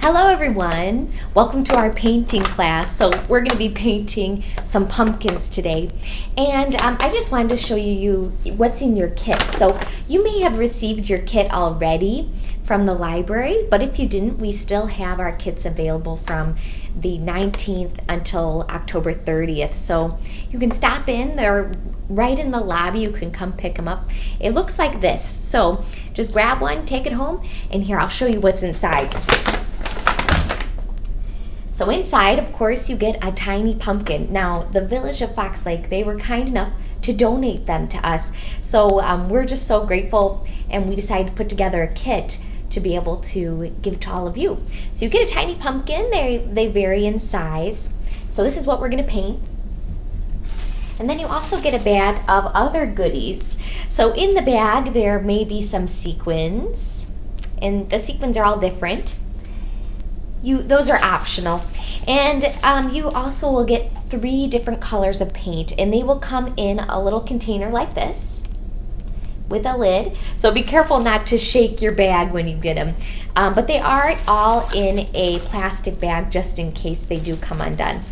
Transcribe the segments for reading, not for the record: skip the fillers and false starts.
Hello everyone, welcome to our painting class. So we're going to be painting some pumpkins today, and I just wanted to show you what's in your kit. So you may have received your kit already from the library, but if you didn't, we still have our kits available from the 19th until October 30th. So you can stop in, they're right in the lobby, you can come pick them up. It looks like this, so just grab one, take it home, and here I'll show you what's inside. So inside, of course, you get a tiny pumpkin. Now, the Village of Fox Lake, they were kind enough to donate them to us. So we're just so grateful, and we decided to put together a kit to be able to give to all of you. So you get a tiny pumpkin. They vary in size. So this is what we're going to paint. And then you also get a bag of other goodies. So in the bag, there may be some sequins, and the sequins are all different. Those are optional. And you also will get 3 different colors of paint, and they will come in a little container like this with a lid. So be careful not to shake your bag when you get them. But they are all in a plastic bag just in case they do come undone.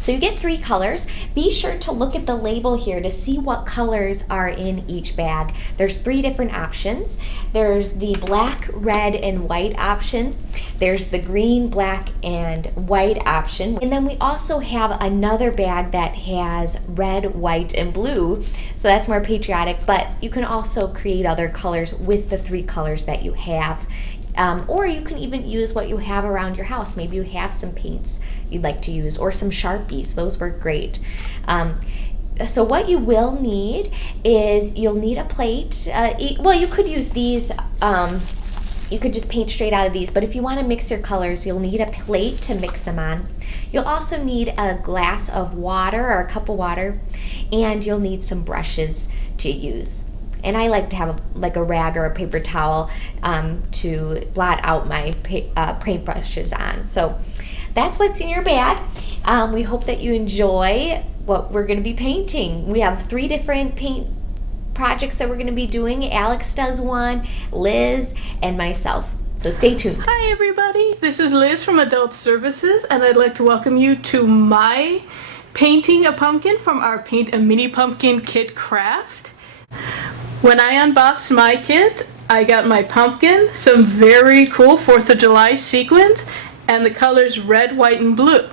So you get 3 colors. Be sure to look at the label here to see what colors are in each bag. There's 3 different options. There's the black, red, and white option. There's the green, black, and white option. And then we also have another bag that has red, white, and blue. So that's more patriotic, but you can also create other colors with the 3 colors that you have. Or you can even use what you have around your house. Maybe you have some paints you'd like to use, or some Sharpies. Those work great. So what you will need is you'll need a plate. Well, you could use these. You could just paint straight out of these, but if you want to mix your colors, you'll need a plate to mix them on. You'll also need a glass of water or a cup of water, and you'll need some brushes to use. And I like to have a rag or a paper towel to blot out my paint brushes on. So that's what's in your bag. We hope that you enjoy what we're going to be painting. We have 3 different paint projects that we're going to be doing. Alex does one, Liz, and myself. So stay tuned. Hi everybody, this is Liz from Adult Services, and I'd like to welcome you to my painting a pumpkin from our Paint a Mini Pumpkin Kit craft. When I unboxed my kit, I got my pumpkin, some very cool 4th of July sequins, and the colors red, white, and blue.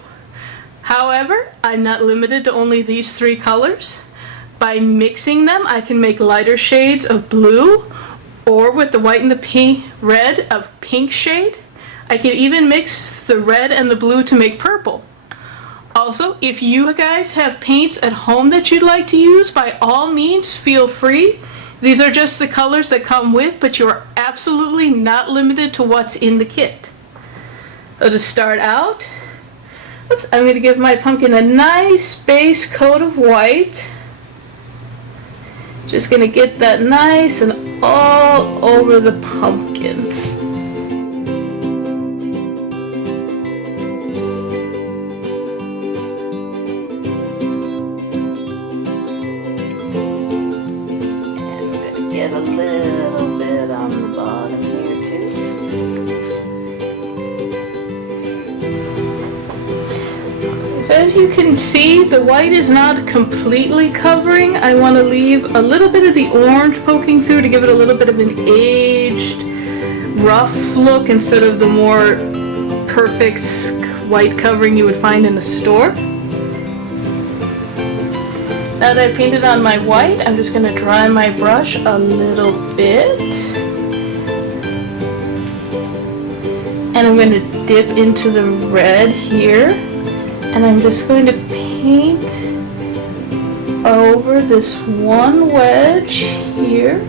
However, I'm not limited to only these 3 colors. By mixing them, I can make lighter shades of blue, or with the white and the red of pink shade. I can even mix the red and the blue to make purple. Also, if you guys have paints at home that you'd like to use, by all means, feel free. These are just the colors that come with, but you're absolutely not limited to what's in the kit. So to start out, I'm going to give my pumpkin a nice base coat of white. Just going to get that nice and all over the pumpkin. Get a little bit on the bottom here too. So as you can see, the white is not completely covering. I want to leave a little bit of the orange poking through to give it a little bit of an aged, rough look instead of the more perfect white covering you would find in a store. Now that I painted on my white, I'm just going to dry my brush a little bit. And I'm going to dip into the red here. And I'm just going to paint over this one wedge here.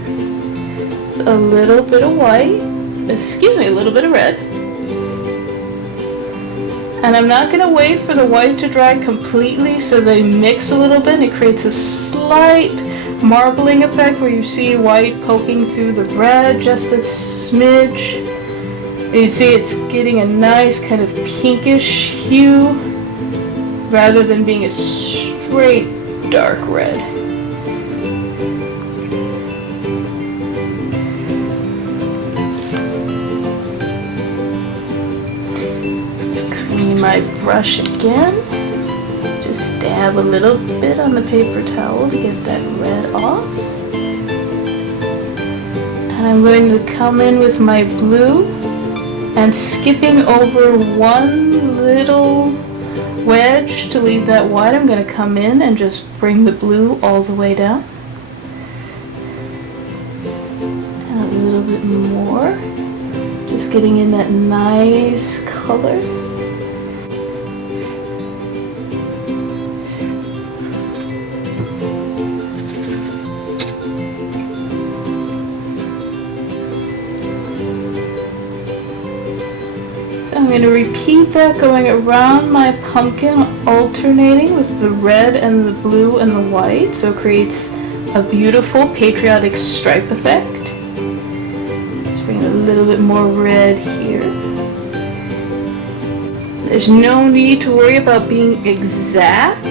A little bit of white. Excuse me, a little bit of red. And I'm not going to wait for the white to dry completely so they mix a little bit. It creates a slight marbling effect where you see white poking through the red just a smidge. And you can see it's getting a nice kind of pinkish hue rather than being a straight dark red. using my brush again. Just dab a little bit on the paper towel to get that red off. And I'm going to come in with my blue and skipping over one little wedge to leave that white. I'm going to come in and just bring the blue all the way down. And a little bit more. Just getting in that nice color. I'm going to repeat that going around my pumpkin, alternating with the red and the blue and the white, so it creates a beautiful patriotic stripe effect. Just bring a little bit more red here. There's no need to worry about being exact.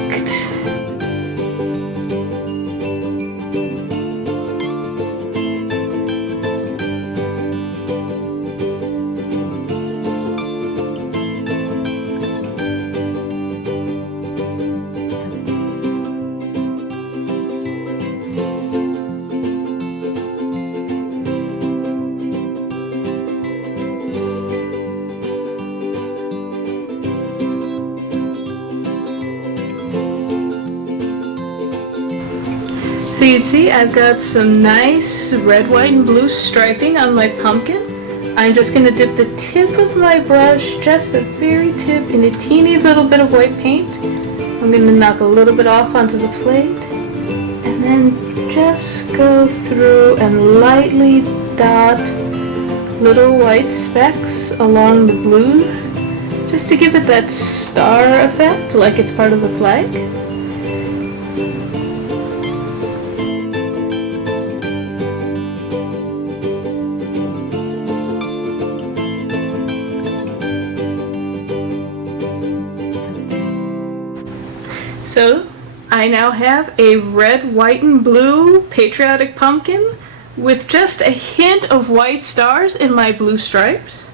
So you see I've got some nice red, white, and blue striping on my pumpkin. I'm just going to dip the tip of my brush, just the very tip, in a teeny little bit of white paint. I'm going to knock a little bit off onto the plate, and then just go through and lightly dot little white specks along the blue, just to give it that star effect, like it's part of the flag. So I now have a red, white, and blue patriotic pumpkin with just a hint of white stars in my blue stripes.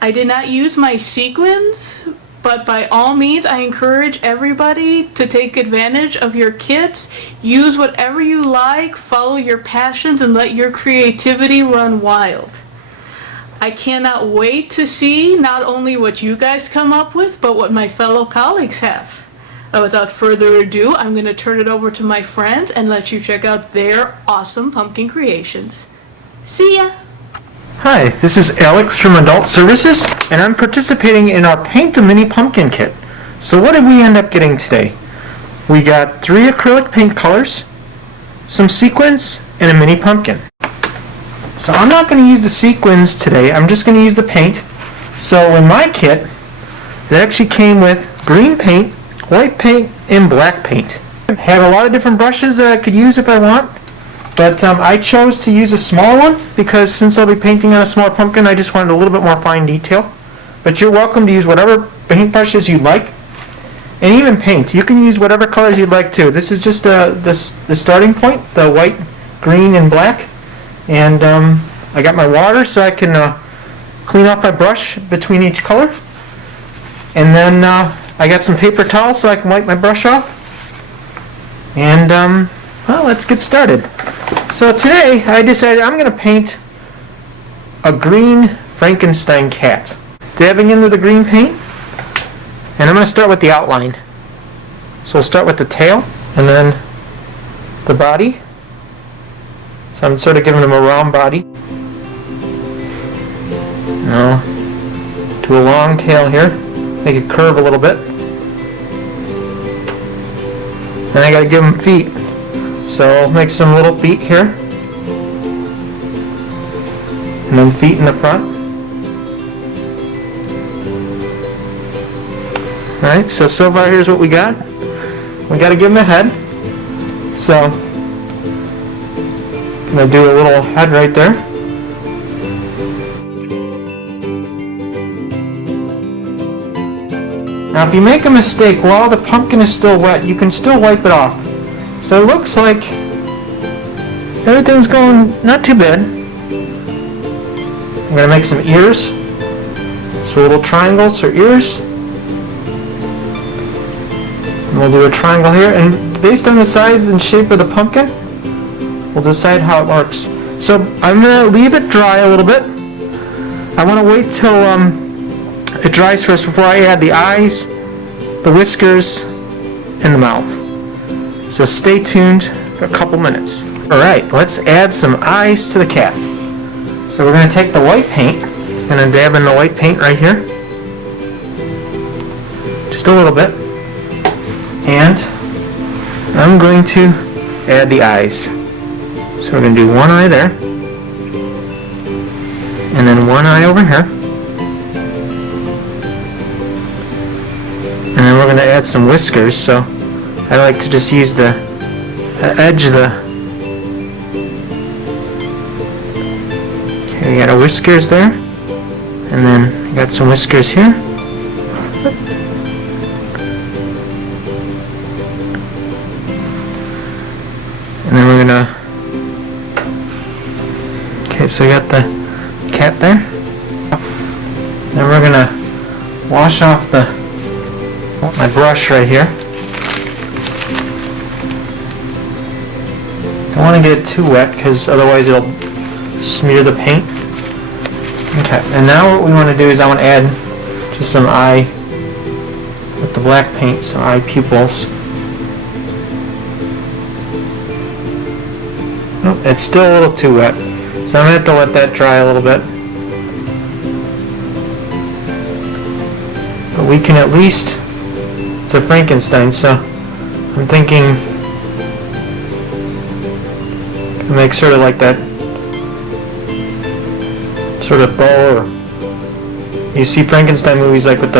I did not use my sequins, but by all means I encourage everybody to take advantage of your kits. Use whatever you like, follow your passions, and let your creativity run wild. I cannot wait to see not only what you guys come up with, but what my fellow colleagues have. Without further ado, I'm going to turn it over to my friends and let you check out their awesome pumpkin creations. See ya! Hi, this is Alex from Adult Services, and I'm participating in our Paint a Mini Pumpkin Kit. So what did we end up getting today? We got 3 acrylic paint colors, some sequins, and a mini pumpkin. So I'm not going to use the sequins today, I'm just going to use the paint. So in my kit, it actually came with green paint, white paint, and black paint. I have a lot of different brushes that I could use if I want, but I chose to use a smaller one because since I'll be painting on a smaller pumpkin, I just wanted a little bit more fine detail. But you're welcome to use whatever paint brushes you like, and even paint. You can use whatever colors you'd like too. This is just the starting point, the white, green, and black. And I got my water so I can clean off my brush between each color. And then I got some paper towels so I can wipe my brush off. And, well, let's get started. So today I decided I'm going to paint a green Frankenstein cat. Dabbing into the green paint. And I'm going to start with the outline. So we'll start with the tail and then the body. So I'm sort of giving him a round body. Now, do a long tail here. Make it curve a little bit. Then I got to give him feet. So I'll make some little feet here. And then feet in the front. Alright, so far here's what we got. We got to give him a head. So I'm going to do a little head right there. Now if you make a mistake while the pumpkin is still wet, you can still wipe it off. So it looks like everything's going not too bad. I'm going to make some ears. So little triangles for ears. We'll do a triangle here, and based on the size and shape of the pumpkin, we'll decide how it works. So I'm going to leave it dry a little bit. I want to wait till it dries first before I add the eyes, the whiskers, and the mouth. So stay tuned for a couple minutes. Alright, let's add some eyes to the cat. So we're going to take the white paint, and I'm dabbing the white paint right here. Just a little bit. And I'm going to add the eyes. So we're going to do one eye there. And then one eye over here. And then we're going to add some whiskers. So I like to just use the edge of the... Okay, we got our whiskers there. And then we got some whiskers here. And then we're gonna... Okay, so we got the cat there. Then we're gonna wash off my brush right here. Don't want to get it too wet because otherwise it'll smear the paint. Okay, and now what we want to do is I want to add just some eye, with the black paint, some eye pupils. Oh, it's still a little too wet, so I'm going to have to let that dry a little bit. But we can at least, it's a Frankenstein, so I'm thinking make sort of like that sort of bow, or you see Frankenstein movies like with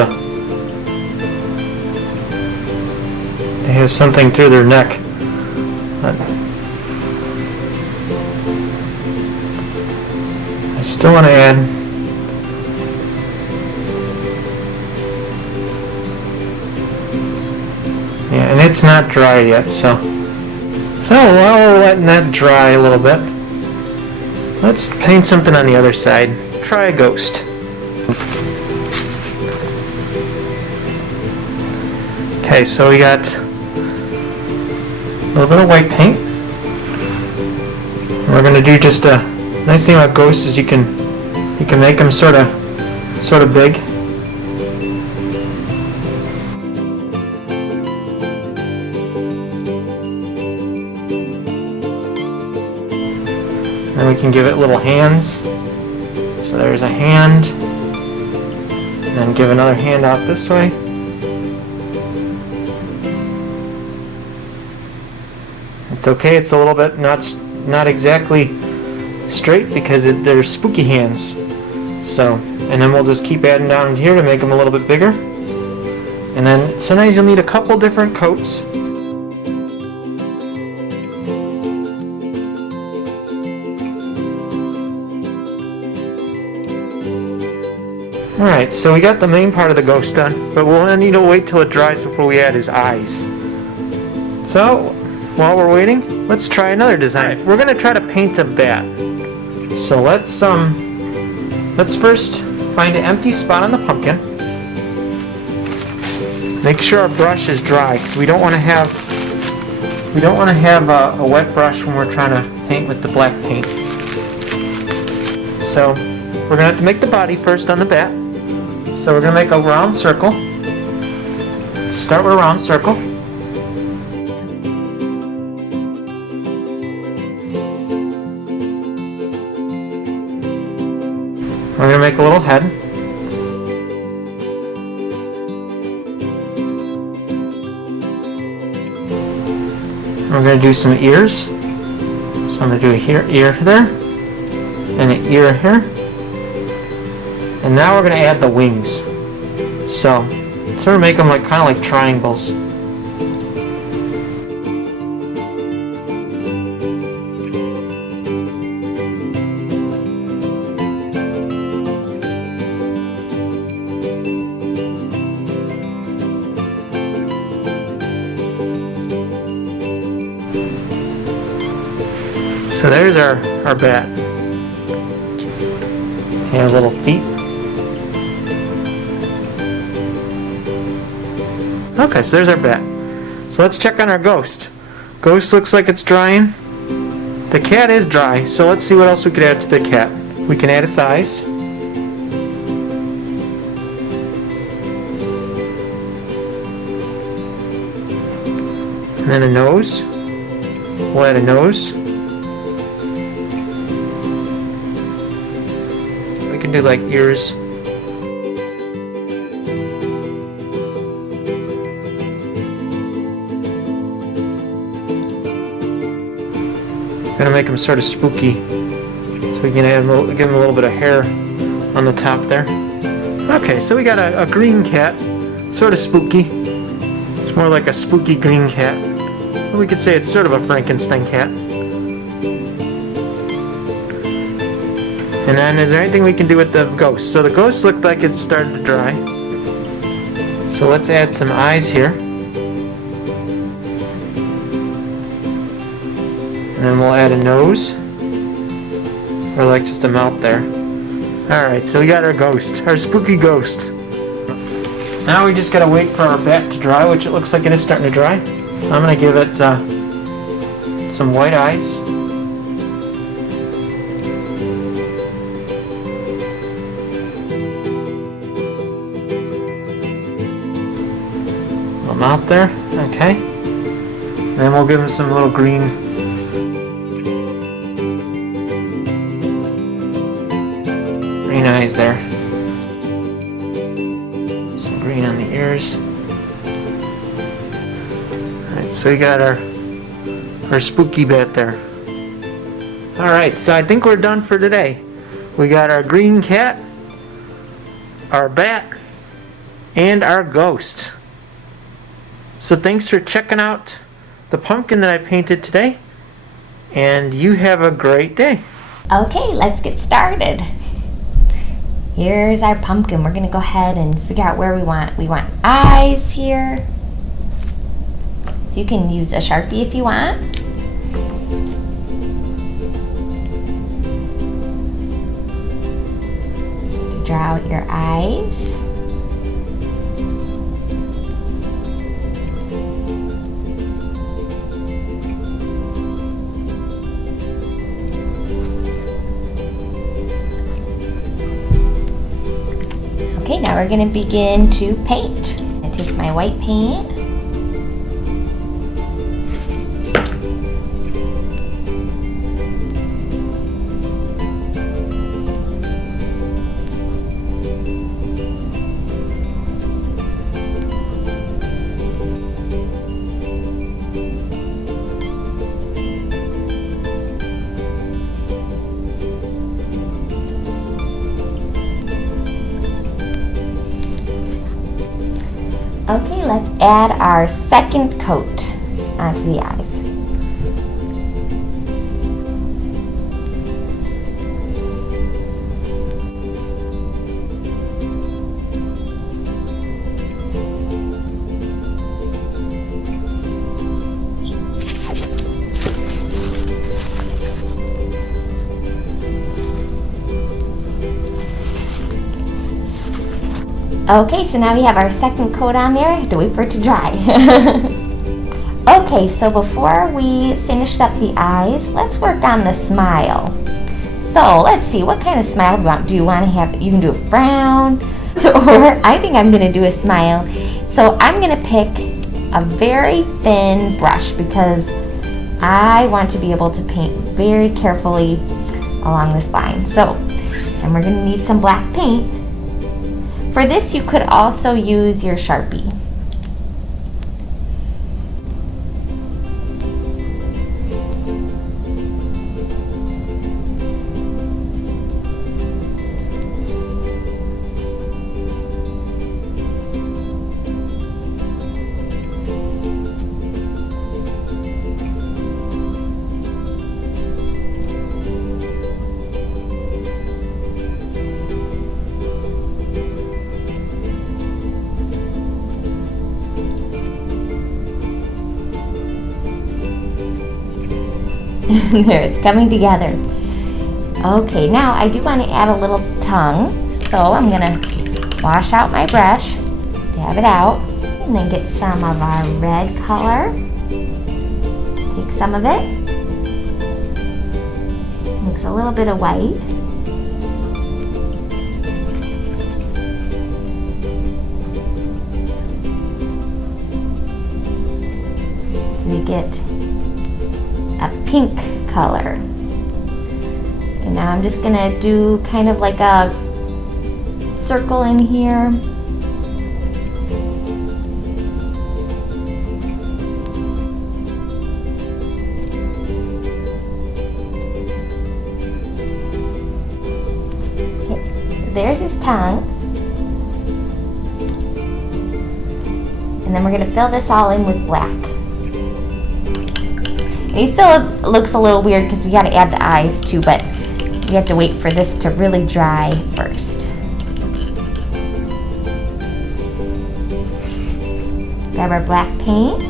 they have something through their neck. I still want to add yeah, and it's not dry yet, so while we're letting that dry a little bit, let's paint something on the other side. Try a ghost. Okay, so we got a little bit of white paint. We're gonna do just a nice thing about ghosts is you can make them sort of big. And we can give it little hands. So there's a hand. And then give another hand out this way. It's okay, it's a little bit not exactly straight because they're spooky hands. So, and then we'll just keep adding down here to make them a little bit bigger. And then sometimes you'll need a couple different coats. Alright, so we got the main part of the ghost done, but we'll need to wait till it dries before we add his eyes. So, while we're waiting, let's try another design. We're going to try to paint a bat. So let's first find an empty spot on the pumpkin. Make sure our brush is dry, because we don't want to have a wet brush when we're trying to paint with the black paint. So we're going to have to make the body first on the bat. So we're going to make a round circle. Start with a round circle. We're going to make a little head. We're going to do some ears. So I'm going to do a ear there, and an ear here. And now we're going to add the wings. So, sort of make them like kind of like triangles. So there's our bat. And little feet. Okay, so there's our bat. So let's check on our ghost. Ghost looks like it's drying. The cat is dry, so let's see what else we could add to the cat. We can add its eyes. And then a nose. We'll add a nose. We can do like ears. Gonna make them sort of spooky, so we can give them a little bit of hair on the top there. Okay, so we got a green cat, sort of spooky. It's more like a spooky green cat. Or we could say it's sort of a Frankenstein cat. And then, is there anything we can do with the ghost? So the ghost looked like it started to dry. So let's add some eyes here. And then we'll add a nose, or like just a mouth there. Alright, so we got our ghost, our spooky ghost. Now we just gotta wait for our bat to dry, which it looks like it is starting to dry. So I'm gonna give it some white eyes. Little mouth there, okay. And then we'll give him some little green eyes there. Some green on the ears. Alright, so we got our spooky bat there. Alright, so I think we're done for today. We got our green cat, our bat, and our ghost. So thanks for checking out the pumpkin that I painted today, and you have a great day. Okay, let's get started. Here's our pumpkin. We're gonna go ahead and figure out where we want. We want eyes here. So you can use a Sharpie if you want. To draw out your eyes. Okay, now we're going to begin to paint. I take my white paint. Okay, let's add our second coat onto the eyes. Okay, so now we have our second coat on there. I have to wait for it to dry. Okay, so before we finish up the eyes, let's work on the smile. So let's see, what kind of smile do you want? Do you want to have, you can do a frown, or I think I'm going to do a smile. So I'm going to pick a very thin brush because I want to be able to paint very carefully along this line. So, and we're going to need some black paint. For this, you could also use your Sharpie. There, it's coming together. Okay, now I do want to add a little tongue, so I'm gonna wash out my brush, dab it out. And then get some of our red color. Take some of it. Mix a little bit of white. We get a pink color. And now I'm just gonna do kind of like a circle in here. Okay, there's his tongue. And then we're gonna fill this all in with black. It still looks a little weird because we got to add the eyes too, but we have to wait for this to really dry first. Grab our black paint.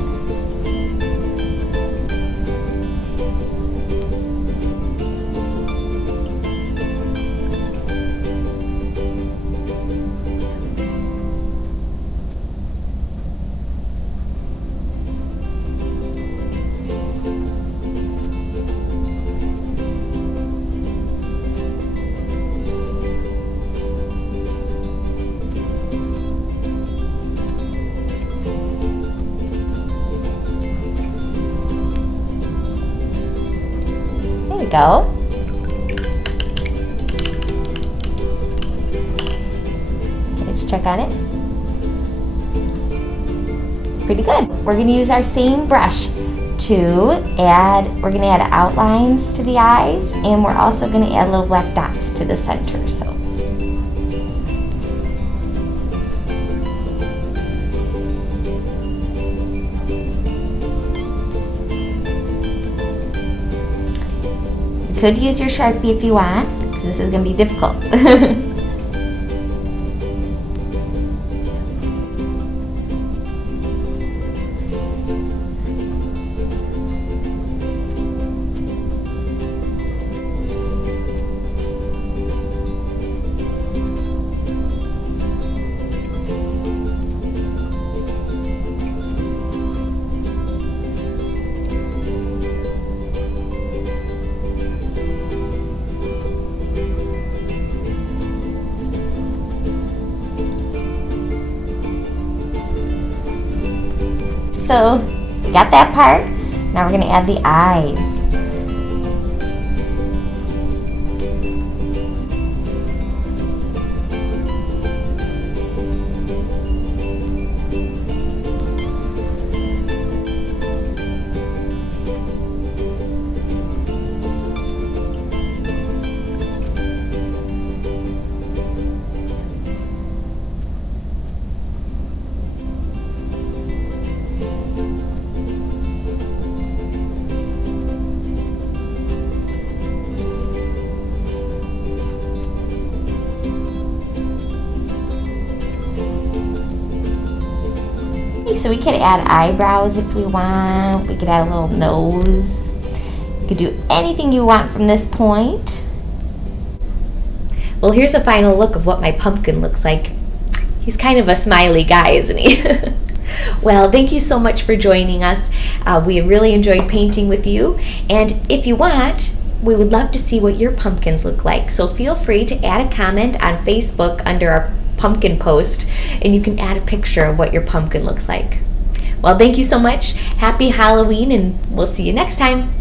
There we go. Let's check on it. Pretty good. We're going to use our same brush to add, we're going to add outlines to the eyes, and we're also going to add little black dots to the center. So. You could use your Sharpie if you want, because this is going to be difficult. So, we got that part. Now we're going to add the eyes. So we could add eyebrows if we want. We could add a little nose. You could do anything you want from this point. Well, here's a final look of what my pumpkin looks like. He's kind of a smiley guy, isn't he? Well, thank you so much for joining us. We really enjoyed painting with you. And if you want, we would love to see what your pumpkins look like. So feel free to add a comment on Facebook under our pumpkin post, and you can add a picture of what your pumpkin looks like. Well, thank you so much. Happy Halloween, and we'll see you next time.